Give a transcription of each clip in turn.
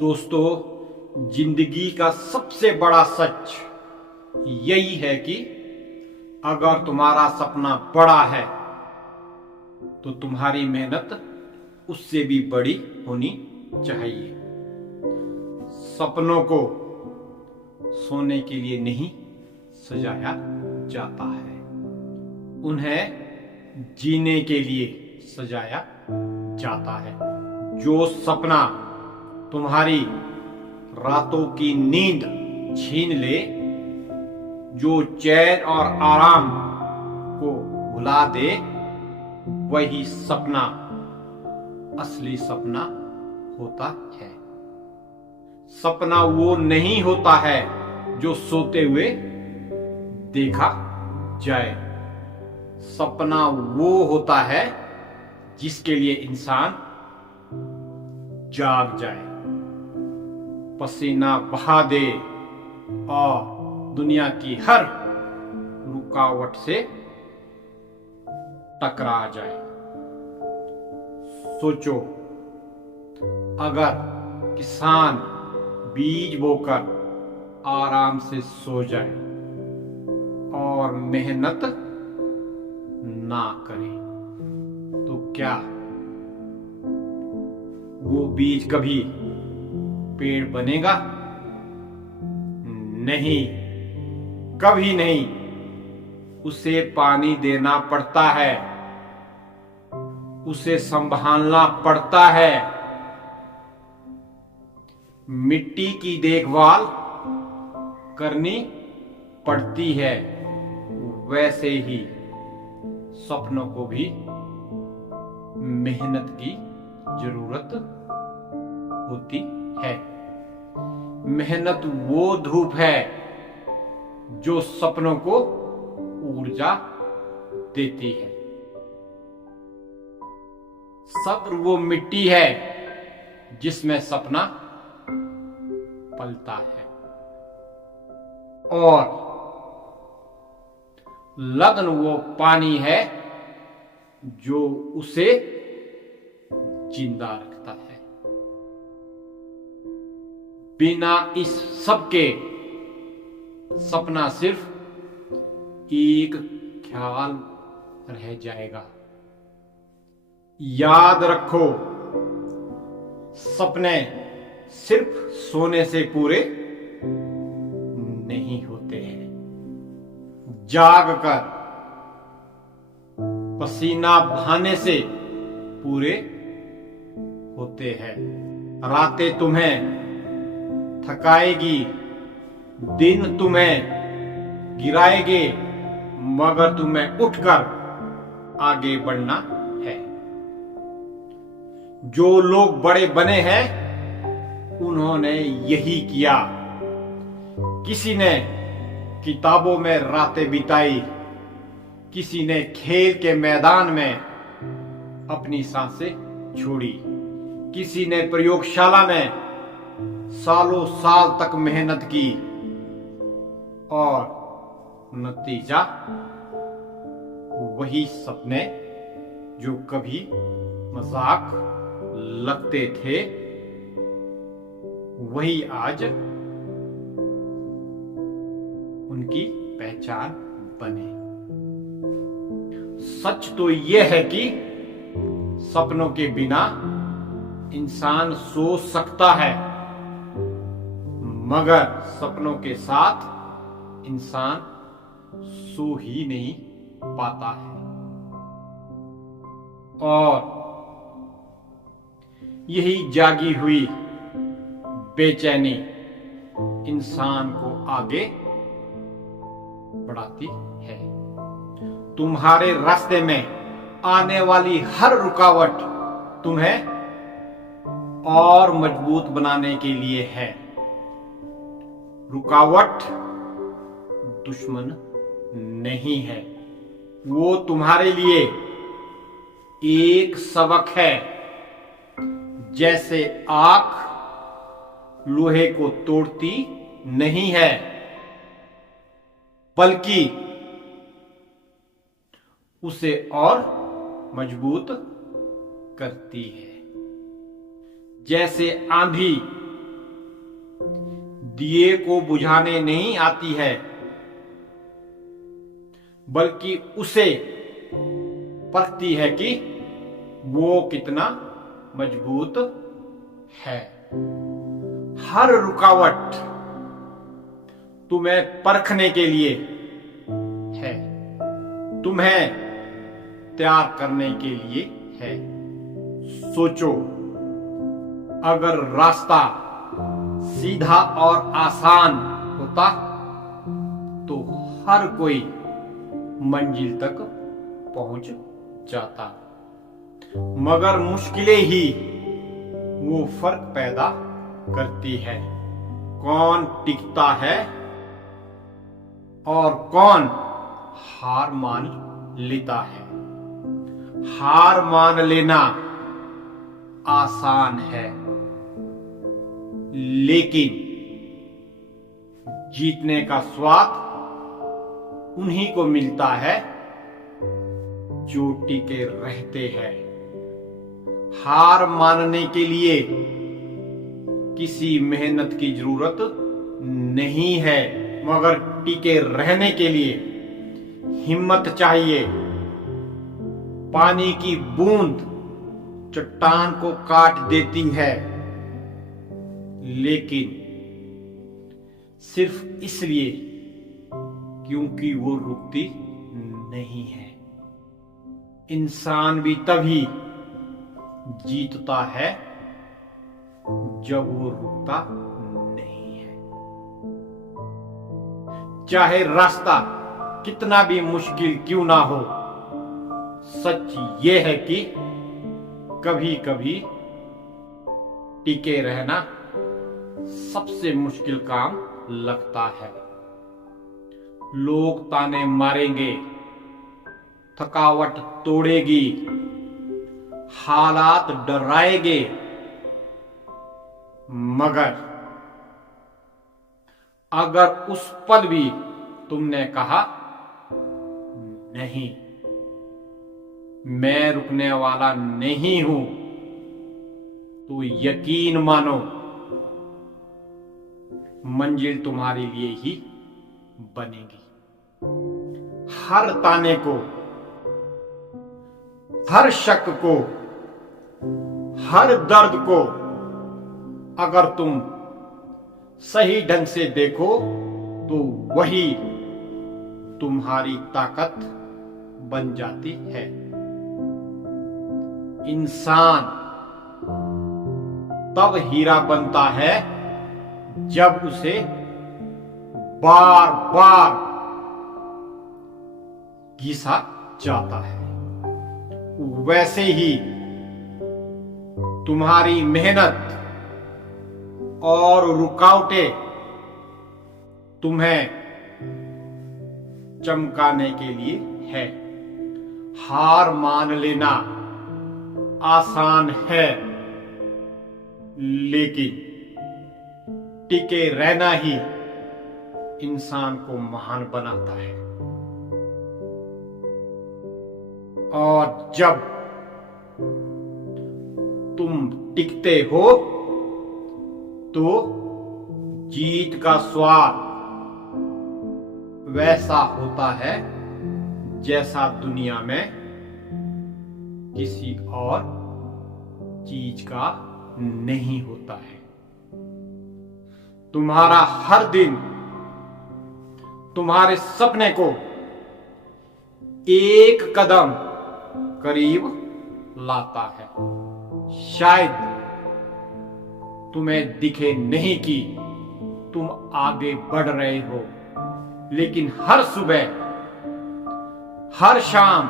दोस्तों, जिंदगी का सबसे बड़ा सच यही है कि अगर तुम्हारा सपना बड़ा है तो तुम्हारी मेहनत उससे भी बड़ी होनी चाहिए। सपनों को सोने के लिए नहीं सजाया जाता है, उन्हें जीने के लिए सजाया जाता है। जो सपना तुम्हारी रातों की नींद छीन ले, जो चैन और आराम को भुला दे, वही सपना असली सपना होता है। सपना वो नहीं होता है जो सोते हुए देखा जाए। सपना वो होता है जिसके लिए इंसान जाग जाए, पसीना बहा दे और दुनिया की हर रुकावट से टकरा जाए। सोचो, अगर किसान बीज बोकर आराम से सो जाए और मेहनत ना करे तो क्या वो बीज कभी पेड़ बनेगा? नहीं, कभी नहीं। उसे पानी देना पड़ता है, उसे संभालना पड़ता है। मिट्टी की देखभाल करनी पड़ती है। वैसे ही सपनों को भी मेहनत की जरूरत होती है। मेहनत वो धूप है जो सपनों को ऊर्जा देती है। सब्र वो मिट्टी है जिसमें सपना पलता है, और लगन वो पानी है जो उसे जिंदा रखता है। बिना इस सब के सपना सिर्फ एक ख्याल रह जाएगा। याद रखो, सपने सिर्फ सोने से पूरे नहीं होते हैं। जाग कर पसीना बहाने से पूरे होते हैं। रातें तुम्हें थकाएगी, दिन तुम्हें गिराएंगे, मगर तुम्हें उठकर आगे बढ़ना है। जो लोग बड़े बने हैं उन्होंने यही किया। किसी ने किताबों में रातें बिताई, किसी ने खेल के मैदान में अपनी सांसें छोड़ी, किसी ने प्रयोगशाला में सालों साल तक मेहनत की, और नतीजा वही सपने जो कभी मजाक लगते थे, वही आज उनकी पहचान बने। सच तो यह है कि सपनों के बिना इंसान सो सकता है, मगर सपनों के साथ इंसान सो ही नहीं पाता है। और यही जागी हुई बेचैनी इंसान को आगे बढ़ाती है। तुम्हारे रास्ते में आने वाली हर रुकावट तुम्हें और मजबूत बनाने के लिए है। रुकावट दुश्मन नहीं है, वो तुम्हारे लिए एक सबक है। जैसे आग लोहे को तोड़ती नहीं है, बल्कि उसे और मजबूत करती है। जैसे आंधी दिए को बुझाने नहीं आती है, बल्कि उसे परखती है कि वो कितना मजबूत है। हर रुकावट तुम्हें परखने के लिए है, तुम्हें तैयार करने के लिए है। सोचो, अगर रास्ता सीधा और आसान होता तो हर कोई मंजिल तक पहुंच जाता, मगर मुश्किलें ही वो फर्क पैदा करती है। कौन टिकता है और कौन हार मान लेता है। हार मान लेना आसान है, लेकिन जीतने का स्वाद उन्हीं को मिलता है जो टिके रहते हैं। हार मानने के लिए किसी मेहनत की जरूरत नहीं है, मगर टिके रहने के लिए हिम्मत चाहिए। पानी की बूंद चट्टान को काट देती है, लेकिन सिर्फ इसलिए क्योंकि वो रुकती नहीं है। इंसान भी तभी जीतता है जब वो रुकता नहीं है। चाहे रास्ता कितना भी मुश्किल क्यों ना हो, सच ये है कि कभी कभी टिके रहना सबसे मुश्किल काम लगता है। लोग ताने मारेंगे, थकावट तोड़ेगी, हालात डराएंगे, मगर अगर उस पल भी तुमने कहा नहीं, मैं रुकने वाला नहीं हूं, तो यकीन मानो मंजिल तुम्हारे लिए ही बनेगी। हर ताने को, हर शक को, हर दर्द को अगर तुम सही ढंग से देखो तो वही तुम्हारी ताकत बन जाती है। इंसान तब हीरा बनता है जब उसे बार बार घिसा जाता है। वैसे ही तुम्हारी मेहनत और रुकावटें तुम्हें चमकाने के लिए है। हार मान लेना आसान है, लेकिन टिके रहना ही इंसान को महान बनाता है। और जब तुम टिकते हो तो जीत का स्वाद वैसा होता है जैसा दुनिया में किसी और चीज का नहीं होता है। तुम्हारा हर दिन तुम्हारे सपने को एक कदम करीब लाता है। शायद तुम्हें दिखे नहीं कि तुम आगे बढ़ रहे हो, लेकिन हर सुबह, हर शाम,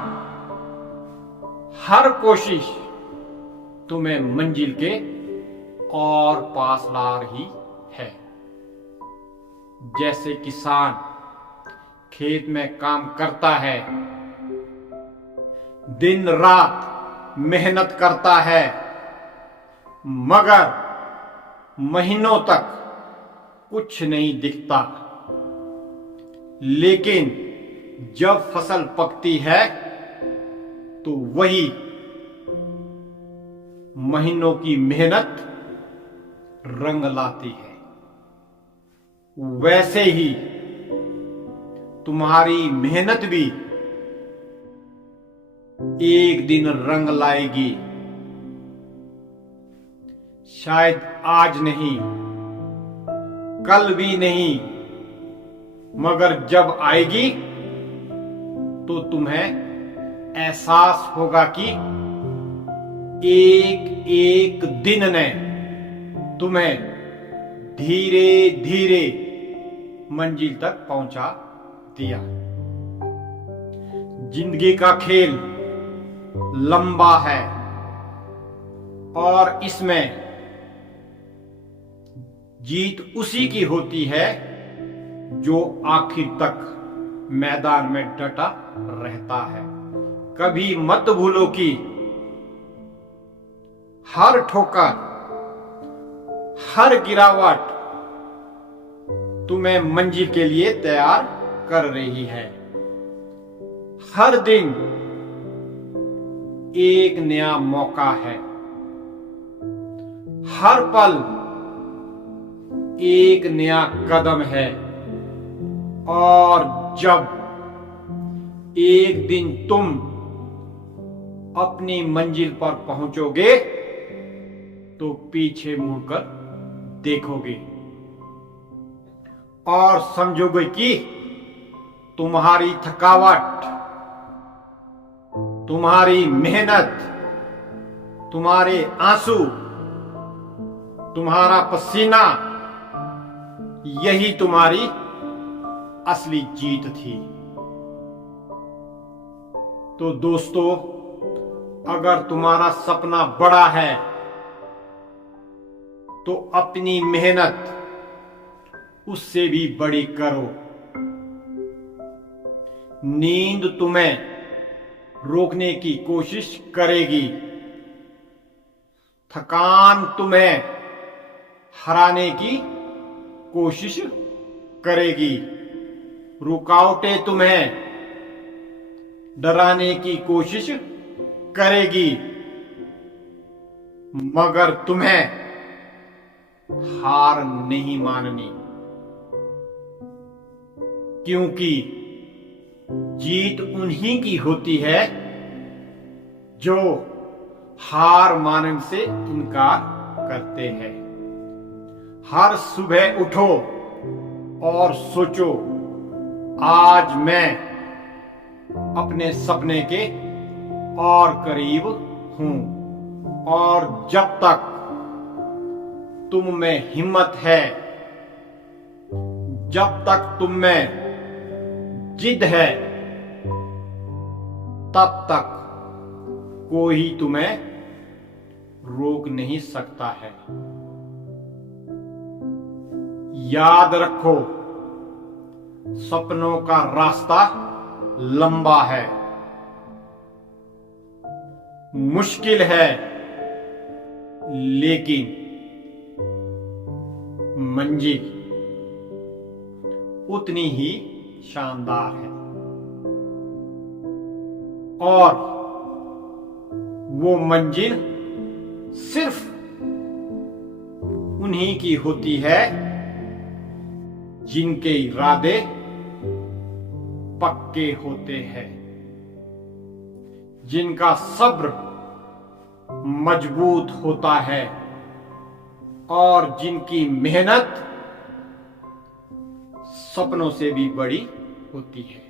हर कोशिश तुम्हें मंजिल के और पास ला रही है। जैसे किसान खेत में काम करता है, दिन रात मेहनत करता है, मगर महीनों तक कुछ नहीं दिखता, लेकिन जब फसल पकती है तो वही महीनों की मेहनत रंग लाती है। वैसे ही तुम्हारी मेहनत भी एक दिन रंग लाएगी। शायद आज नहीं, कल भी नहीं, मगर जब आएगी तो तुम्हें एहसास होगा कि एक एक दिन ने तुम्हें धीरे धीरे मंजिल तक पहुंचा दिया। जिंदगी का खेल लंबा है और इसमें जीत उसी की होती है जो आखिर तक मैदान में डटा रहता है। कभी मत भूलो कि हर ठोकर, हर गिरावट तुम्हें मंजिल के लिए तैयार कर रही है। हर दिन एक नया मौका है, हर पल एक नया कदम है, और जब एक दिन तुम अपनी मंजिल पर पहुंचोगे तो पीछे मुड़कर देखोगे और समझोगे कि तुम्हारी थकावट, तुम्हारी मेहनत, तुम्हारे आंसू, तुम्हारा पसीना, यही तुम्हारी असली जीत थी। तो दोस्तों, अगर तुम्हारा सपना बड़ा है तो अपनी मेहनत उससे भी बड़ी करो। नींद तुम्हें रोकने की कोशिश करेगी, थकान तुम्हें हराने की कोशिश करेगी, रुकावटें तुम्हें डराने की कोशिश करेगी, मगर तुम्हें हार नहीं माननी, क्योंकि जीत उन्हीं की होती है जो हार मानने से इनकार करते हैं। हर सुबह उठो और सोचो, आज मैं अपने सपने के और करीब हूं, और जब तक तुम में हिम्मत है, जब तक तुम में जिद है, तब तक कोई तुम्हें रोक नहीं सकता है। याद रखो, सपनों का रास्ता लंबा है, मुश्किल है, लेकिन मंजिल उतनी ही शानदार है, और वो मंजिल सिर्फ उन्हीं की होती है जिनके इरादे पक्के होते हैं, जिनका सब्र मजबूत होता है, और जिनकी मेहनत सपनों से भी बड़ी होती है।